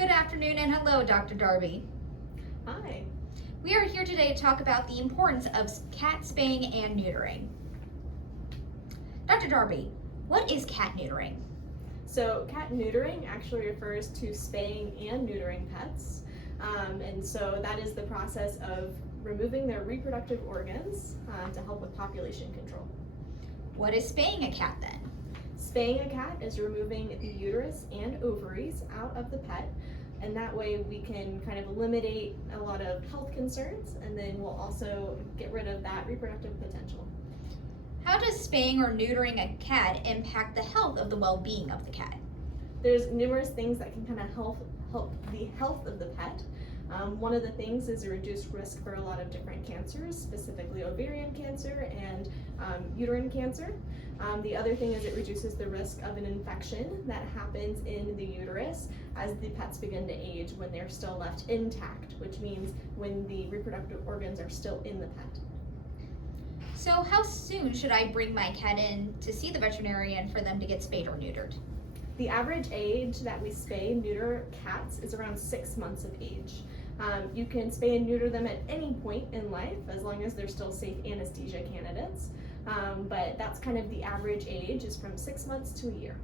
Good afternoon and hello, Dr. Darby. Hi. We are here today to talk about the importance of cat spaying and neutering. Dr. Darby, what is cat neutering? So cat neutering actually refers to spaying and neutering pets. And so that is the process of removing their reproductive organs to help with population control. What is spaying a cat then? Spaying a cat is removing the uterus and ovaries out of the pet, and that way we can kind of eliminate a lot of health concerns, and then we'll also get rid of that reproductive potential. How does spaying or neutering a cat impact the health of the well-being of the cat? There's numerous things that can kind of help the health of the pet. One of the things is a reduced risk for a lot of different cancers, specifically ovarian cancer and uterine cancer. The other thing is it reduces the risk of an infection that happens in the uterus as the pets begin to age when they're still left intact, which means when the reproductive organs are still in the pet. So how soon should I bring my cat in to see the veterinarian for them to get spayed or neutered? The average age that we spay and neuter cats is around 6 months of age. You can spay and neuter them at any point in life as long as they're still safe anesthesia candidates. But that's kind of the average age, is from 6 months to a year.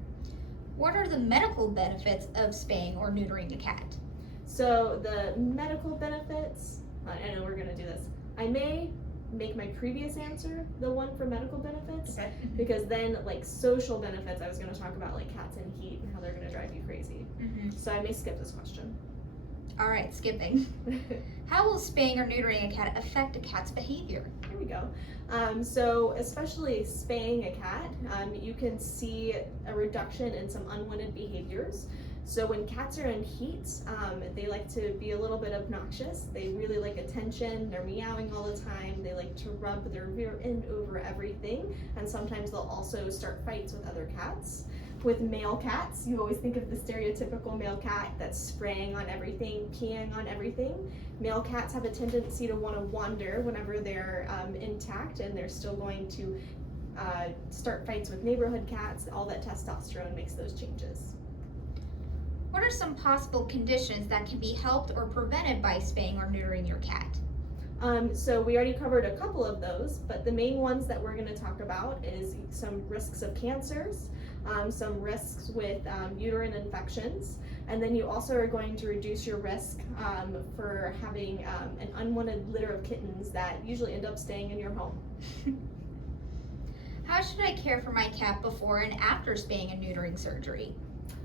What are the medical benefits of spaying or neutering a cat? So the medical benefits, I know we're going to do this. I may make my previous answer the one for medical benefits, Okay. because then like social benefits, I was going to talk about like cats in heat and how they're going to drive you crazy. So I may skip this question. All right, skipping. How will spaying or neutering a cat affect a cat's behavior? Here we go. So especially spaying a cat, you can see a reduction in some unwanted behaviors. So when cats are in heat, they like to be a little bit obnoxious. They really like attention. They're meowing all the time. They like to rub their rear end over everything. And sometimes they'll also start fights with other cats. With male cats, you always think of the stereotypical male cat that's spraying on everything, peeing on everything. Male cats have a tendency to want to wander whenever they're intact, and they're still going to start fights with neighborhood cats. All that testosterone makes those changes. What are some possible conditions that can be helped or prevented by spaying or neutering your cat? So we already covered a couple of those, but the main ones that we're going to talk about is some risks of cancers, some risks with uterine infections, and then you also are going to reduce your risk for having an unwanted litter of kittens that usually end up staying in your home. How should I care for my cat before and after spaying and neutering surgery?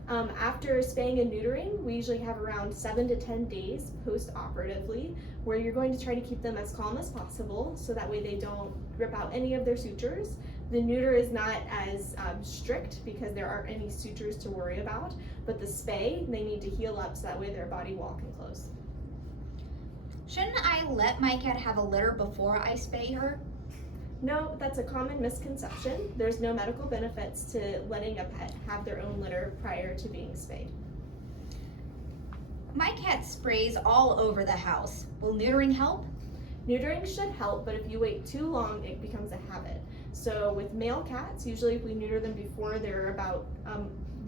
After spaying and neutering, we usually have around 7 to 10 days post-operatively where you're going to try to keep them as calm as possible so that way they don't rip out any of their sutures. The neuter is not as strict because there aren't any sutures to worry about, but the spay, they need to heal up so that way their body wall can close. Shouldn't I let my cat have a litter before I spay her? No, that's a common misconception. There's no medical benefits to letting a pet have their own litter prior to being spayed. My cat sprays all over the house. Will neutering help? Neutering should help, but if you wait too long, it becomes a habit. So with male cats, usually if we neuter them before they're about a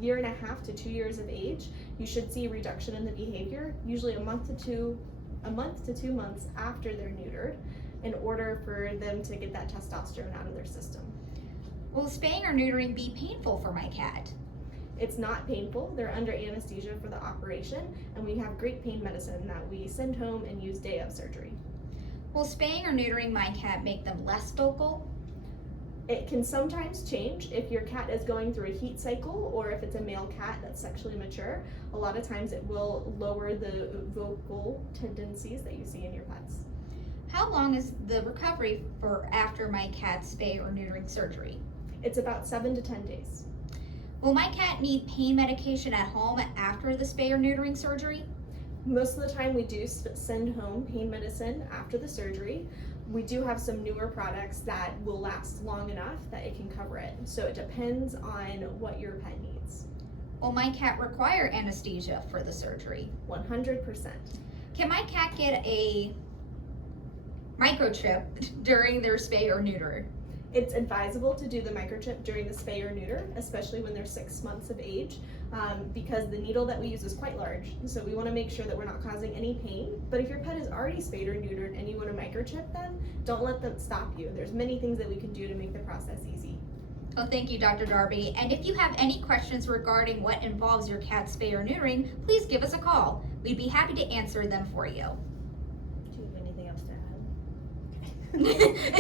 year and a half to 2 years of age, you should see a reduction in the behavior, usually a month to 2 months after they're neutered, in order for them to get that testosterone out of their system. Will spaying or neutering be painful for my cat? It's not painful. They're under anesthesia for the operation, and we have great pain medicine that we send home and use day of surgery. Will spaying or neutering my cat make them less vocal? It can sometimes change if your cat is going through a heat cycle or if it's a male cat that's sexually mature. A lot of times it will lower the vocal tendencies that you see in your pets. How long is the recovery for after my cat's spay or neutering surgery? It's about 7 to 10 days. Will my cat need pain medication at home after the spay or neutering surgery? Most of the time we do send home pain medicine after the surgery. We do have some newer products that will last long enough that it can cover it. So it depends on what your pet needs. Will my cat require anesthesia for the surgery? 100%. Can my cat get a microchip during their spay or neuter? It's advisable to do the microchip during the spay or neuter, especially when they're 6 months of age, because the needle that we use is quite large, so we want to make sure that we're not causing any pain. But if your pet is already spayed or neutered and you want to microchip them, don't let them stop you. There's many things that we can do to make the process easy. Well, thank you, Dr. Darby. And if you have any questions regarding what involves your cat's spay or neutering, please give us a call. We'd be happy to answer them for you. Do you have anything else to add?